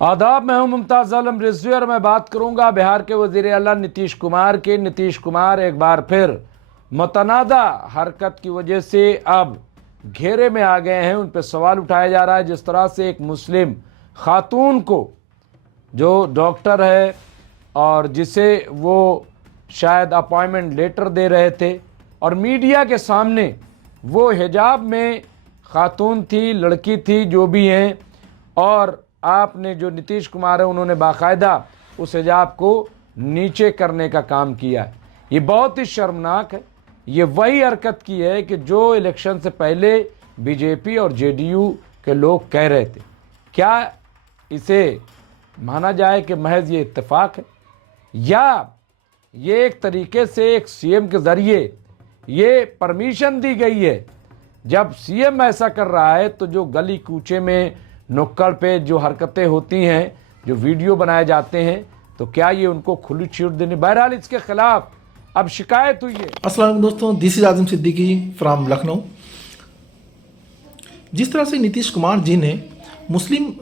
आदाब, मैं हूं मुमताज़ आलम रिजवी और मैं बात करूंगा बिहार के वज़ीर आला नीतीश कुमार के। नीतीश कुमार एक बार फिर मुतनादा हरकत की वजह से अब घेरे में आ गए हैं। उन पर सवाल उठाया जा रहा है जिस तरह से एक मुस्लिम खातून को, जो डॉक्टर है और जिसे वो शायद अपॉइंटमेंट लेटर दे रहे थे, और मीडिया के सामने वो हिजाब में खातून थी, लड़की थी, जो भी हैं, और आपने जो नीतीश कुमार है उन्होंने बाकायदा उस हिजाब को नीचे करने का काम किया है। ये बहुत ही शर्मनाक है। ये वही हरकत की है कि जो इलेक्शन से पहले बीजेपी और जेडीयू के लोग कह रहे थे। क्या इसे माना जाए कि महज ये इत्तेफाक है, या ये एक तरीके से एक सीएम के ज़रिए ये परमिशन दी गई है? जब सीएम ऐसा कर रहा है तो जो गली कूचे में, नुक्कड़ पे जो हरकतें होती हैं, जो वीडियो बनाए जाते हैं, तो क्या ये उनको खुली छूट देनी? बहरहाल इसके खिलाफ अब शिकायत हुई है। अस्सलाम वालेकुम दोस्तों, this is Azam Siddiqui from Lucknow. जिस तरह से नीतीश कुमार जी ने मुस्लिम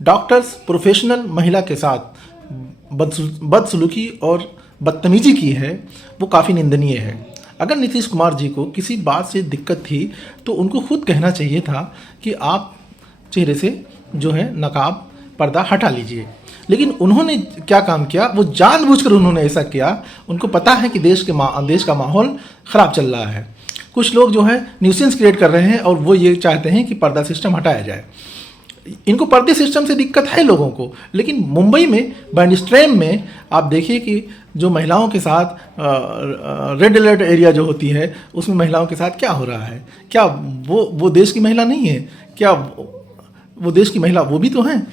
डॉक्टर्स प्रोफेशनल महिला के साथ बदसलूकी और बदतमीजी की है, वो काफ़ी निंदनीय है। अगर नीतीश कुमार जी को किसी बात से दिक्कत थी तो उनको खुद कहना चाहिए था कि आप चेहरे से जो है नकाब पर्दा हटा लीजिए। लेकिन उन्होंने क्या काम किया, वो जानबूझकर उन्होंने ऐसा किया। उनको पता है कि देश का माहौल ख़राब चल रहा है। कुछ लोग जो है न्यूसेंस क्रिएट कर रहे हैं और वो ये चाहते हैं कि पर्दा सिस्टम हटाया जाए। इनको पर्दे सिस्टम से दिक्कत है लोगों को, लेकिन मुंबई में बैंडस्ट्रैम में आप देखिए कि जो महिलाओं के साथ रेड अलर्ट एरिया जो होती है, उसमें महिलाओं के साथ क्या हो रहा है। क्या वो देश की महिला नहीं है? क्या वो देश की महिला वो भी तो हैं?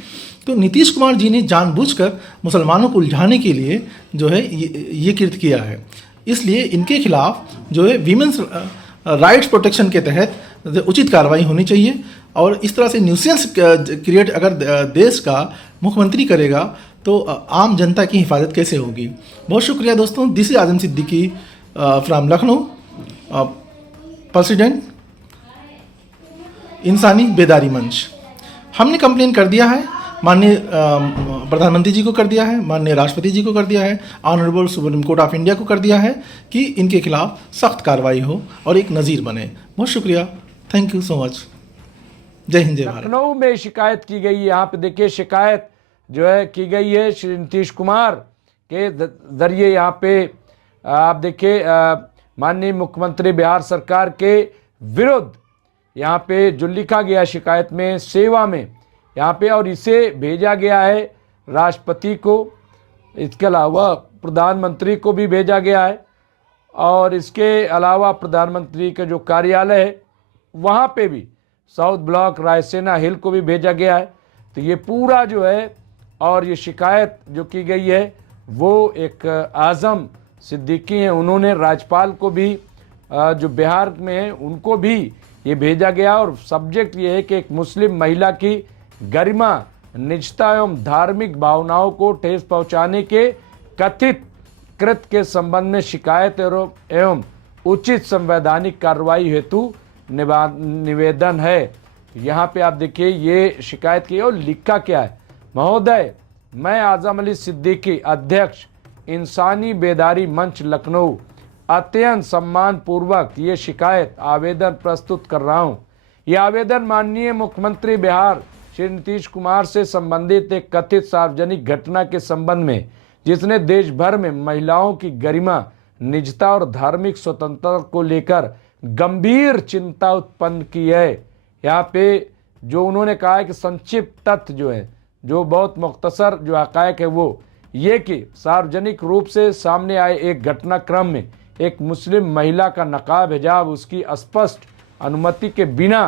तो नीतीश कुमार जी ने जानबूझकर मुसलमानों को उलझाने के लिए जो है ये कृत्य किया है। इसलिए इनके खिलाफ जो है वीमेंस राइट्स प्रोटेक्शन के तहत उचित कार्रवाई होनी चाहिए। और इस तरह से न्यूसेंस क्रिएट अगर देश का मुख्यमंत्री करेगा तो आम जनता की हिफाजत कैसे होगी। बहुत शुक्रिया दोस्तों। This is Azam Siddiqui from Lucknow, president इंसानी बेदारी मंच। हमने कंप्लेन कर दिया है, माननीय प्रधानमंत्री जी को कर दिया है, माननीय राष्ट्रपति जी को कर दिया है, honourable supreme court of India को कर दिया है कि इनके खिलाफ सख्त कार्रवाई हो और एक नज़ीर बने। बहुत शुक्रिया, थैंक यू सो मच। जय हिंद, जय भारत। लखनऊ में शिकायत की गई है। यहाँ पे देखिए शिकायत जो है की गई है श्री नीतीश कुमार के जरिए। यहाँ पे आप देखिए माननीय मुख्यमंत्री बिहार सरकार के विरुद्ध यहाँ पे जो लिखा गया शिकायत में, सेवा में यहाँ पे, और इसे भेजा गया है राष्ट्रपति को। इसके अलावा प्रधानमंत्री को भी भेजा गया है, और इसके अलावा प्रधानमंत्री के जो कार्यालय है वहाँ पे भी साउथ ब्लॉक रायसेना हिल को भी भेजा गया है। तो ये पूरा जो है, और ये शिकायत जो की गई है वो एक आज़म सिद्दीकी हैं, उन्होंने राज्यपाल को भी जो बिहार में है उनको भी ये भेजा गया। और सब्जेक्ट ये है कि एक मुस्लिम महिला की गरिमा, निजता एवं धार्मिक भावनाओं को ठेस पहुंचाने के कथित कृत्य के संबंध में शिकायत एवं उचित संवैधानिक कार्रवाई हेतु निवेदन है। यहाँ पे आप देखिए ये शिकायत की, और लिखा क्या है? महोदय, मैं आजम अली सिद्दीकी, अध्यक्ष इंसानी बेदारी मंच लखनऊ, अत्यंत सम्मान पूर्वक ये शिकायत आवेदन प्रस्तुत कर रहा हूँ। ये आवेदन माननीय मुख्यमंत्री बिहार श्री नीतीश कुमार से संबंधित एक कथित सार्वजनिक घटना के संबंध में, जिसने देश भर में महिलाओं की गरिमा, निजता और धार्मिक स्वतंत्रता को लेकर गंभीर चिंता उत्पन्न की है। यहाँ पे जो उन्होंने कहा है कि संक्षिप्त तथ्य जो है, जो बहुत मुख्तसर जो हक़ाइक़ है, वो ये कि सार्वजनिक रूप से सामने आए एक घटनाक्रम में एक मुस्लिम महिला का नकाब हिजाब उसकी स्पष्ट अनुमति के बिना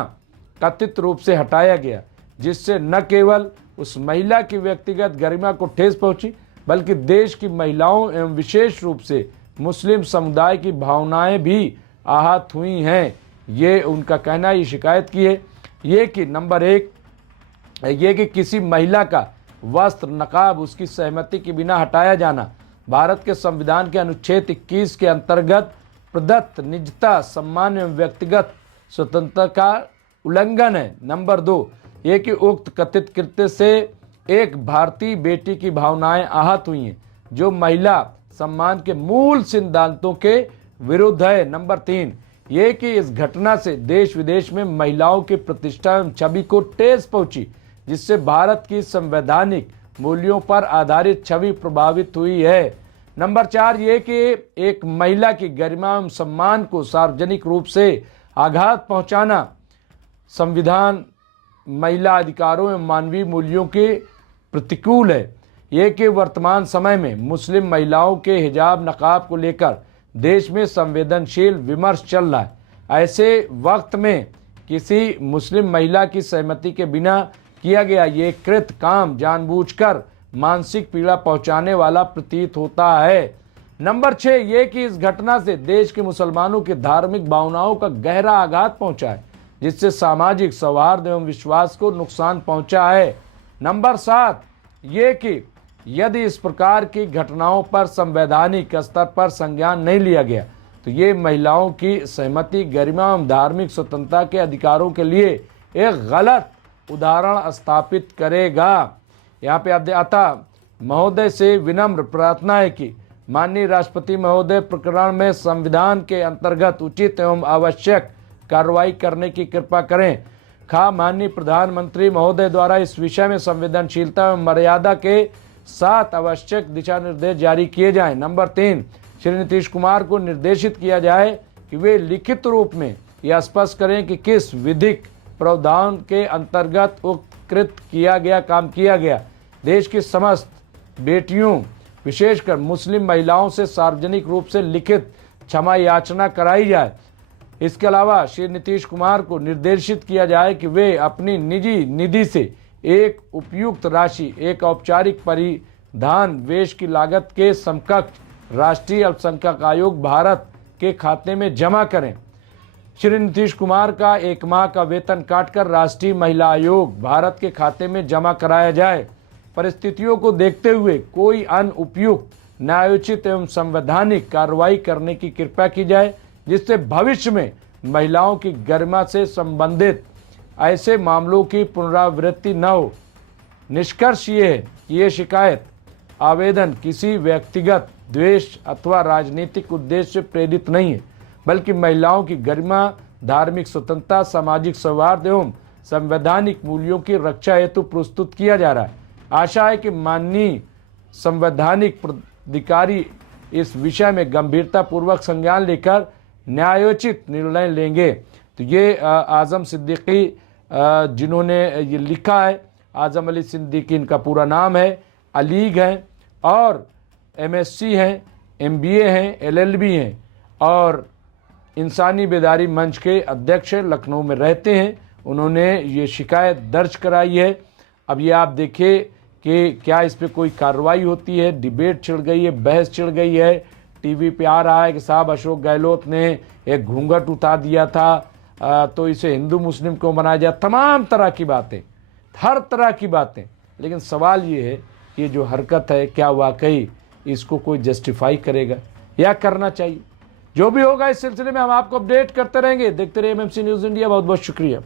कथित रूप से हटाया गया, जिससे न केवल उस महिला की व्यक्तिगत गरिमा को ठेस पहुंची, बल्कि देश की महिलाओं एवं विशेष रूप से मुस्लिम समुदाय की भावनाएं भी आहत हुई हैं। ये उनका कहना, ये शिकायत की है ये कि नंबर एक, ये कि किसी महिला का वस्त्र, नकाब उसकी सहमति के बिना हटाया जाना भारत के संविधान के अनुच्छेद 21 के अंतर्गत प्रदत्त निजता, सम्मान एवं व्यक्तिगत स्वतंत्रता का उल्लंघन है। नंबर दो, ये कि उक्त कथित कृत्य से एक भारतीय बेटी की भावनाएं आहत हुई हैं, जो महिला सम्मान के मूल सिद्धांतों के विरुद्ध है। नंबर 3, ये कि इस घटना से देश विदेश में महिलाओं की प्रतिष्ठा एवं छवि को ठेस पहुंची, जिससे भारत की संवैधानिक मूल्यों पर आधारित छवि प्रभावित हुई है। नंबर 4, ये कि एक महिला की गरिमा एवं सम्मान को सार्वजनिक रूप से आघात पहुंचाना संविधान, महिला अधिकारों एवं मानवीय मूल्यों के प्रतिकूल है। ये कि वर्तमान समय में मुस्लिम महिलाओं के हिजाब नकाब को लेकर देश में संवेदनशील विमर्श चल रहा है। ऐसे वक्त में किसी मुस्लिम महिला की सहमति के बिना किया गया ये कृत काम जानबूझकर मानसिक पीड़ा पहुंचाने वाला प्रतीत होता है। नंबर 6, ये कि इस घटना से देश के मुसलमानों की धार्मिक भावनाओं का गहरा आघात पहुंचा है, जिससे सामाजिक सौहार्द एवं विश्वास को नुकसान पहुंचा है। नंबर 7, ये कि यदि इस प्रकार की घटनाओं पर संवैधानिक स्तर पर संज्ञान नहीं लिया गया तो ये महिलाओं की सहमति, गरिमा एवं धार्मिक स्वतंत्रता के अधिकारों के लिए एक गलत उदाहरण स्थापित करेगा। यहाँ पे आप अतः महोदय से विनम्र प्रार्थना है कि माननीय राष्ट्रपति महोदय प्रकरण में संविधान के अंतर्गत उचित एवं आवश्यक कार्रवाई करने की कृपा करें। माननीय प्रधानमंत्री महोदय द्वारा इस विषय में संवेदनशीलता एवं मर्यादा के साथ आवश्यक दिशा निर्देश जारी किए जाएं। नंबर 3, श्री नीतीश कुमार को निर्देशित किया जाए कि वे लिखित रूप में यह स्पष्ट करें कि किस विधिक प्रावधान के अंतर्गत उपकृत काम किया गया। देश की समस्त बेटियों, विशेषकर मुस्लिम महिलाओं से सार्वजनिक रूप से लिखित क्षमा याचना कराई जाए। इसके अलावा श्री नीतीश कुमार को निर्देशित किया जाए कि वे अपनी निजी निधि से एक उपयुक्त राशि एक औपचारिक परिधान वेश की लागत के समकक्ष राष्ट्रीय अल्पसंख्यक आयोग भारत के खाते में जमा करें। श्री नीतीश कुमार का 1 माह का वेतन काटकर राष्ट्रीय महिला आयोग भारत के खाते में जमा कराया जाए। परिस्थितियों को देखते हुए कोई अनुपयुक्त, न्यायोचित एवं संवैधानिक कार्रवाई करने की कृपा की जाए, जिससे भविष्य में महिलाओं की गरिमा से संबंधित ऐसे मामलों की पुनरावृत्ति न हो। निष्कर्ष ये है कि ये शिकायत आवेदन किसी व्यक्तिगत द्वेष अथवा राजनीतिक उद्देश्य से प्रेरित नहीं है, बल्कि महिलाओं की गरिमा, धार्मिक स्वतंत्रता, सामाजिक सौहार्द एवं संवैधानिक मूल्यों की रक्षा हेतु प्रस्तुत किया जा रहा है। आशा है कि माननीय संवैधानिक प्राधिकारी इस विषय में गंभीरतापूर्वक संज्ञान लेकर न्यायोचित निर्णय लेंगे। तो ये आजम सिद्दीकी जिन्होंने ये लिखा है, आजम अली सिद्दीकी इनका पूरा नाम है, अलीग हैं और MSc हैं, MBA हैं, LLB हैं और इंसानी बेदारी मंच के अध्यक्ष लखनऊ में रहते हैं। उन्होंने ये शिकायत दर्ज कराई है। अब ये आप देखिए कि क्या इस पर कोई कार्रवाई होती है। डिबेट छिड़ गई है, बहस छिड़ गई है, टीवी पे आ रहा है कि साहब अशोक गहलोत ने एक घूंघट उठा दिया था तो इसे हिंदू मुस्लिम क्यों बनाया जाए, तमाम तरह की बातें, हर तरह की बातें। लेकिन सवाल ये है कि ये जो हरकत है क्या वाकई इसको कोई जस्टिफाई करेगा या करना चाहिए। जो भी होगा इस सिलसिले में हम आपको अपडेट करते रहेंगे। देखते रहिए MMC न्यूज़ इंडिया। बहुत बहुत शुक्रिया।